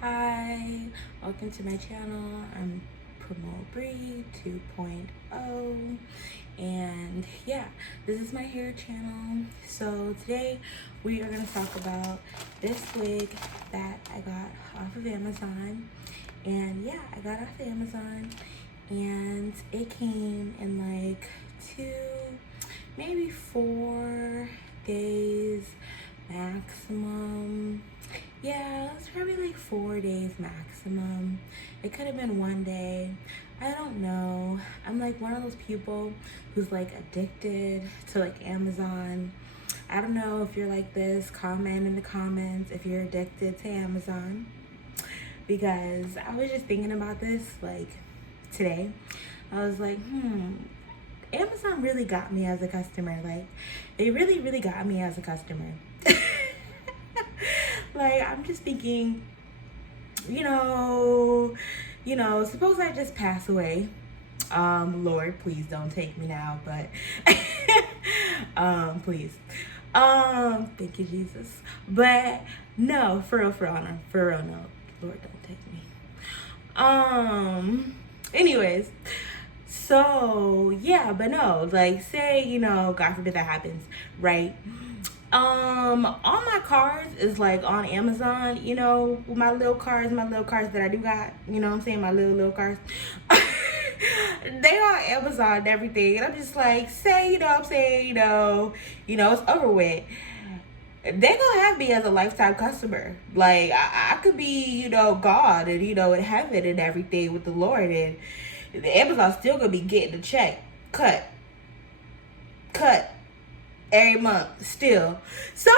Hi, welcome to my channel. I'm Promote Bree 2.0, and yeah, this is my hair channel. So today we are going to talk about this wig that I got off of Amazon. And yeah, I got it off of Amazon, and it came in like 4 days maximum. Yeah, it's probably like 4 days maximum. It could have been 1 day. I don't know. I'm like one of those people who's like addicted to like Amazon. I don't know if you're like this. Comment in the comments if you're addicted to Amazon. Because I was just thinking about this like today. I was like, Amazon really got me as a customer. Like, it really got me as a customer. Like, I'm just thinking, suppose I just pass away. Lord, please don't take me now, but please. Thank you, Jesus. But no, for real, no. Lord, don't take me. Anyways, so yeah, but no, like, say, God forbid that happens, right? All my cars is like on Amazon, my little cars that I do got, what I'm saying, my little cars. They on Amazon and everything. And I'm just like, say, I'm saying, it's over with. They gonna have me as a lifetime customer. Like, I could be, God and, in heaven and everything with the Lord, and the Amazon still gonna be getting the check cut every month still. So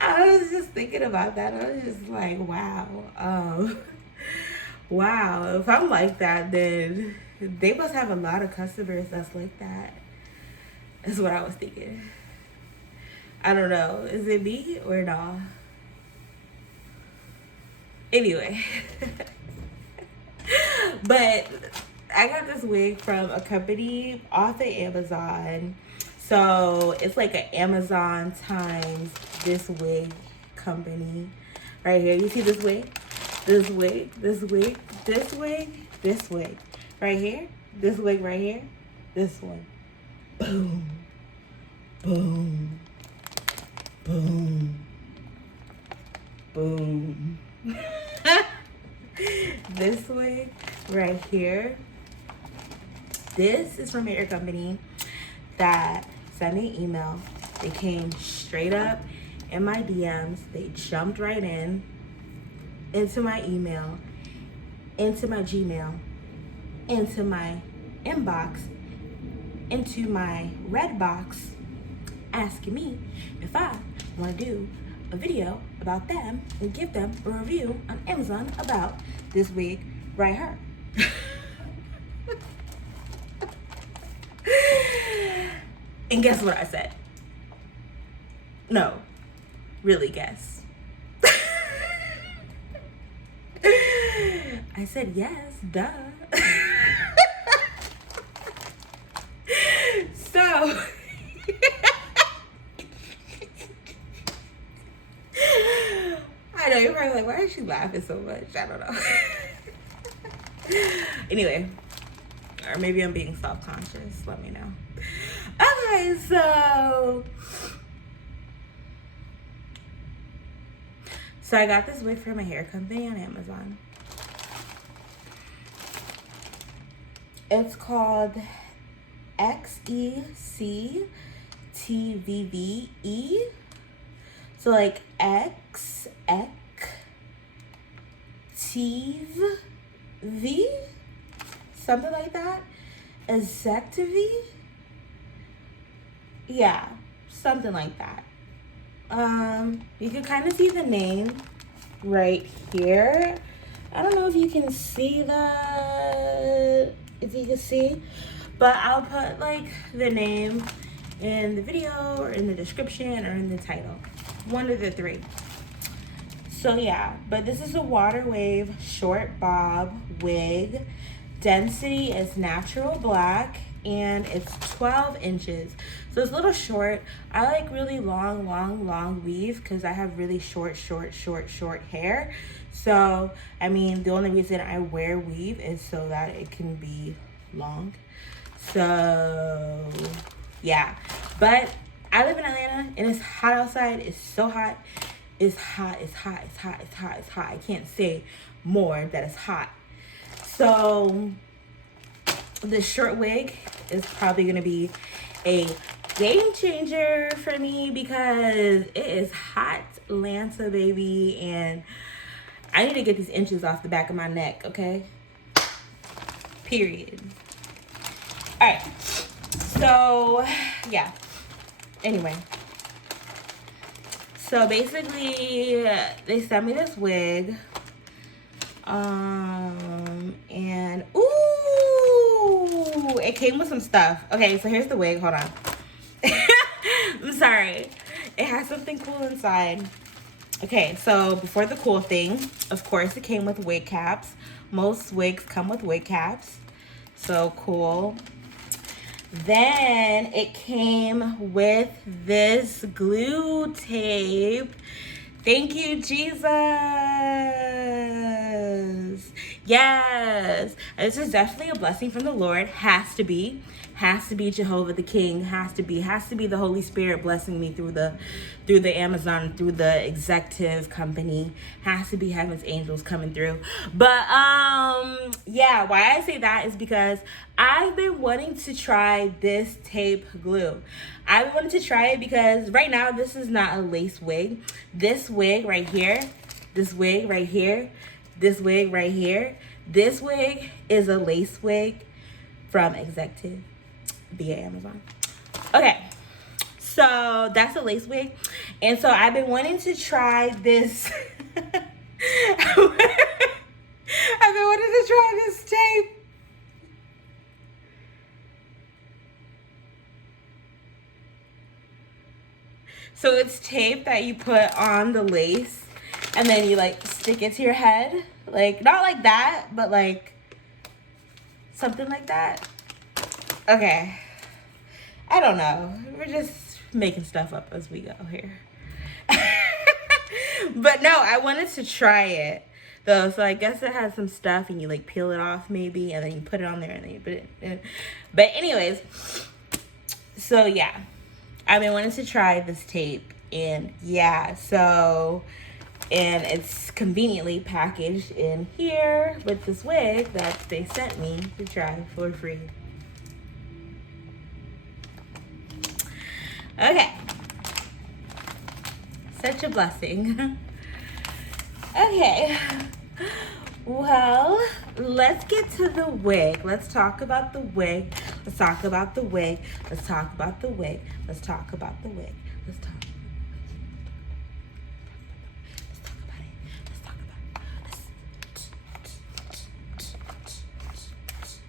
I was just thinking about that. I was just like, wow. Wow, if I'm like that, then they must have a lot of customers that's like that. That's what I was thinking. I don't know. Is it me or not? Anyway. But I got this wig from a company off of Amazon. So it's like an Amazon times this wig company right here. You see this wig? This wig. Right here. This wig right here. This one. Boom. Boom. Boom. Boom. This wig right here. This is from a hair company that sent me an email. They came straight up in my DMs. They jumped right into my email, into my Gmail, into my inbox, into my red box, asking me if I want to do a video about them and give them a review on Amazon about this wig right here. And guess what I said? No, really guess. I said yes, duh. So I know, you're probably like, why is she laughing so much? I don't know. Anyway, or maybe I'm being self-conscious. Let me know. Okay, so I got this wig from a hair company on Amazon. It's called XECTVVE. So like XECTVVE, something like that. XECTVVE. Yeah, something like that. You can kind of see the name right here. I don't know if you can see that, but I'll put like the name in the video or in the description or in the title, one of the three. So yeah, but this is a water wave short bob wig. Density is natural black. and it's 12 inches. So it's a little short. I like really long weave because I have really short hair. So, I mean, the only reason I wear weave is so that it can be long. So, yeah. But I live in Atlanta and it's hot outside. It's so hot. It's hot. I can't say more that it's hot. So, this short wig is probably going to be a game changer for me because it is hot Atlanta, baby, and I need to get these inches off the back of my neck, okay? Period. All right. So, yeah. Anyway. So, basically, they sent me this wig. And, ooh, it came with some stuff. Okay, so here's the wig. Hold on. I'm sorry. It has something cool inside. Okay, so before the cool thing, of course, it came with wig caps. Most wigs come with wig caps. So cool. Then it came with this glue tape. Thank you, Jesus. Yes. This is definitely a blessing from the Lord. Has to be. Has to be Jehovah the King. Has to be the Holy Spirit blessing me through the Amazon, through the executive company. Has to be heaven's angels coming through. But yeah, why I say that is because I've been wanting to try this tape glue. I've wanted to try it because right now this is not a lace wig. This wig right here, this wig right here, this wig right here, this wig is a lace wig from XECTVVE via Amazon. Okay, so that's a lace wig, and so I've been wanting to try this. I've been wanting to try this tape. So it's tape that you put on the lace, and then you like stick it to your head, like not like that, but like something like that. Okay. I don't know. We're just making stuff up as we go here. But no, I wanted to try it though. So I guess it has some stuff and you like peel it off maybe and then you put it on there and then you put it in. But anyways, so yeah. I've been wanting to try this tape and yeah, so and it's conveniently packaged in here with this wig that they sent me to try for free. Okay. Such a blessing. Okay. Well, let's get to the wig. Let's talk about the wig. Let's talk about the wig. Let's talk about the wig. Let's talk about the wig. Let's talk. Let's talk about it. Let's talk about it. Let's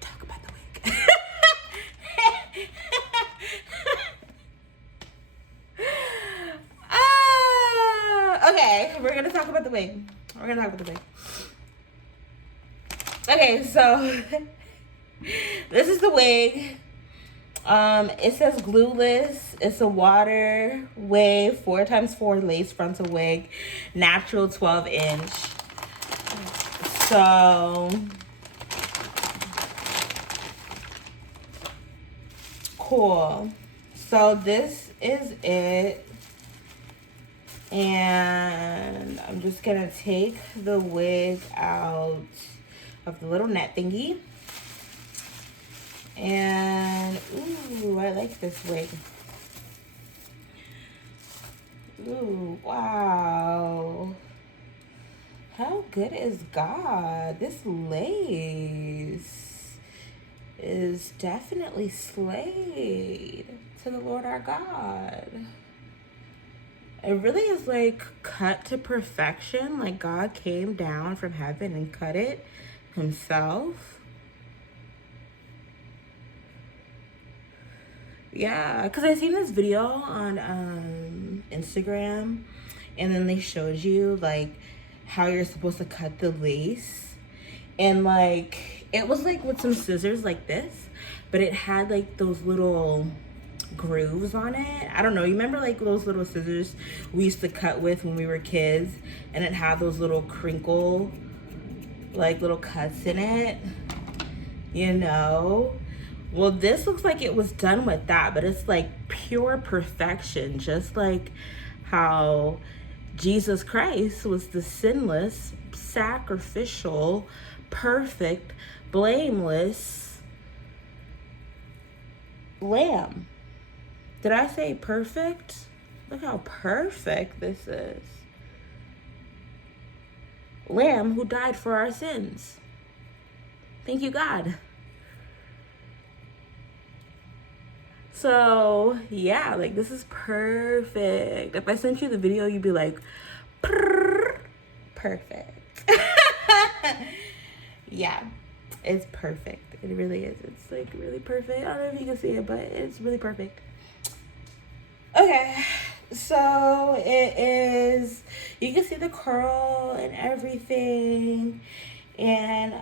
talk about the wig. Okay, we're gonna talk about the wig. We're gonna talk about the wig. Okay, so this is the wig. It says glueless. It's a water wave 4x4 lace frontal wig, natural 12-inch. So cool. So this is it. And I'm just gonna take the wig out of the little net thingy. And ooh, I like this wig. Ooh, wow. How good is God? This lace is definitely slayed to the Lord our God. It really is like cut to perfection. Like God came down from heaven and cut it himself. Yeah, because I seen this video on Instagram, and then they showed you like how you're supposed to cut the lace, and like it was like with some scissors like this, but it had like those little grooves on it. I don't know. You remember like those little scissors we used to cut with when we were kids, and it had those little crinkle, like little cuts in it, you know? Well, this looks like it was done with that, but it's like pure perfection, just like how Jesus Christ was the sinless, sacrificial, perfect, blameless lamb. Did I say perfect? Look how perfect this is. Lamb who died for our sins. Thank you, God. So yeah, like this is perfect. If I sent you the video, you'd be like, perfect. Yeah, it's perfect. It really is. It's like really perfect. I don't know if you can see it, but it's really perfect. Okay, so it is, you can see the curl and everything, and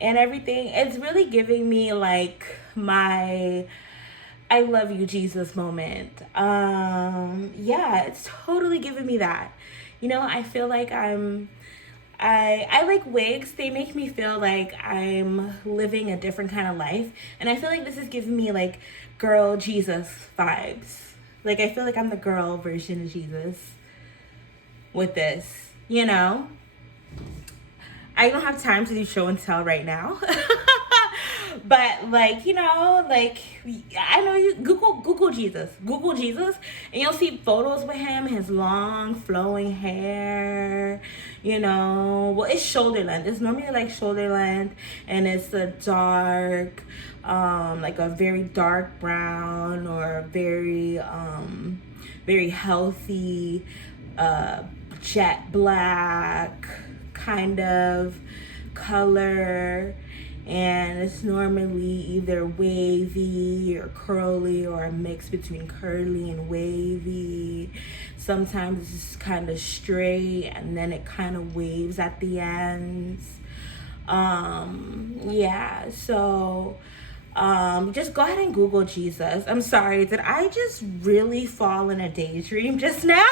everything. It's really giving me like my I love you, Jesus moment. Yeah, it's totally giving me that. You know, I feel like I like wigs. They make me feel like I'm living a different kind of life. And I feel like this is giving me like girl Jesus vibes. Like I feel like I'm the girl version of Jesus with this, you know? I don't have time to do show and tell right now. But like, you know, like I know you Google Jesus. Google Jesus and you'll see photos with him, his long flowing hair, you know. Well, it's shoulder length. It's normally like shoulder length, and it's a dark, like a very dark brown or very very healthy jet black kind of color, and it's normally either wavy or curly or a mix between curly and wavy. Sometimes it's kind of straight and then it kind of waves at the ends. Yeah, so just go ahead and Google Jesus. I'm sorry, did I just really fall in a daydream just now?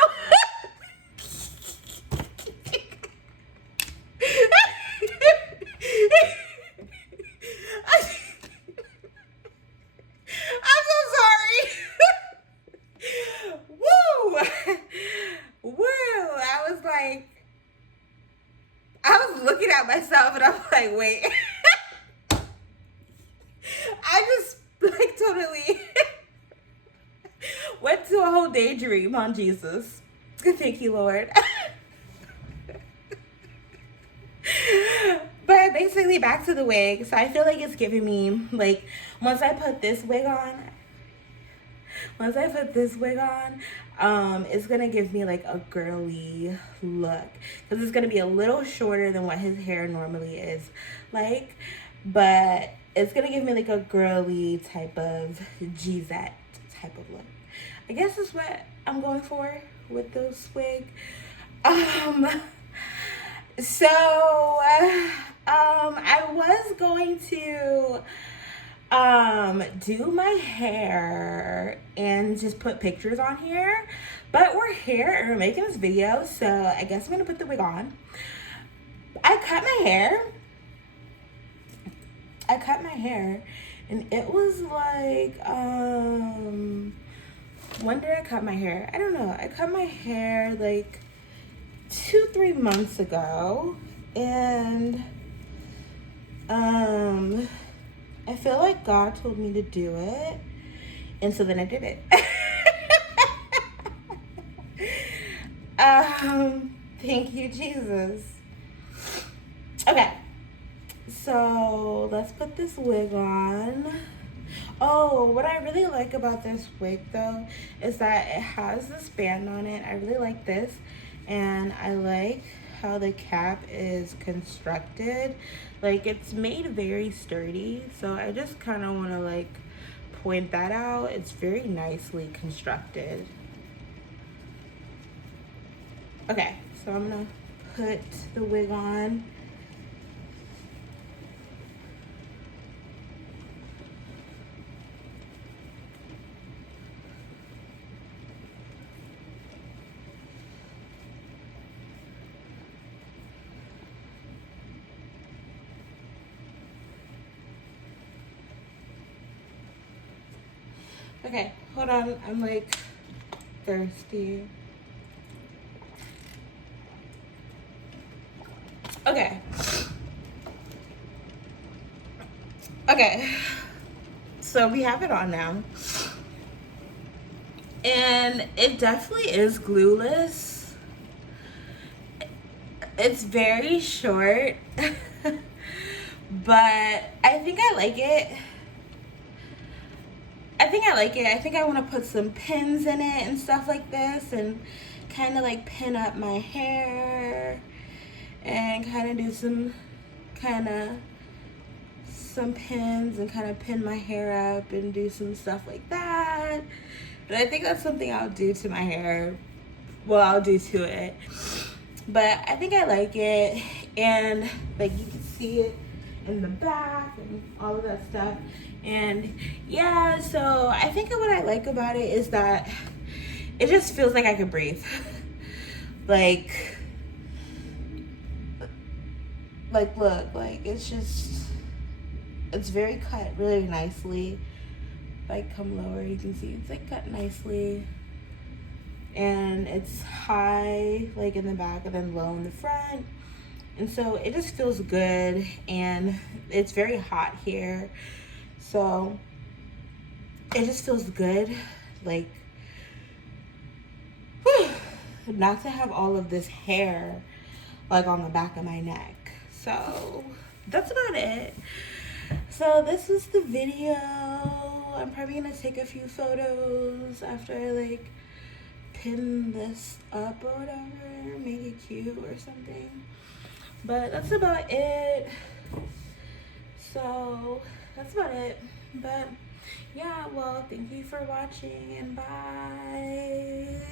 I'm so sorry. Woo! Woo! I was looking at myself and I'm like, wait. I just like totally went to a whole daydream on Jesus. Thank you, Lord. But basically back to the wig. So I feel like it's giving me like once I put this wig on, it's gonna give me like a girly look, because it's gonna be a little shorter than what his hair normally is like, but it's gonna give me like a girly type of G-Zette type of look. I guess that's what I'm going for with this wig. So I was going to do my hair and just put pictures on here, but we're here and we're making this video, so I guess I'm gonna put the wig on. I cut my hair and it was like when did I cut my hair? I don't know. I cut my hair like 2-3 months ago, and I feel like God told me to do it, and so then I did it. Thank you, Jesus. Okay, so let's put this wig on. Oh, what I really like about this wig though is that it has this band on it. I really like this, and I like how the cap is constructed. Like it's made very sturdy, so I just kind of want to like point that out. It's very nicely constructed. Okay, so I'm gonna put the wig on. Okay, hold on. I'm like thirsty. Okay. Okay. So we have it on now. And it definitely is glueless. It's very short. But I think I like it. I think I want to put some pins in it and stuff like this and kind of like pin up my hair and kind of do some pins and kind of pin my hair up and do some stuff like that. But I think that's something I'll do to my hair. Well, I'll do to it. But I think I like it. And like you can see it in the back and all of that stuff. And yeah, so I think what I like about it is that it just feels like I can breathe. like look, like it's very cut really nicely. If I come lower, you can see it's like cut nicely. And it's high like in the back and then low in the front. And so it just feels good, and it's very hot here. So it just feels good, like, whew, not to have all of this hair like on the back of my neck. So that's about it. So this was the video. I'm probably gonna take a few photos after I like pin this up or whatever, make it cute or something. But that's about it. So that's about it. But yeah, well, thank you for watching, and bye.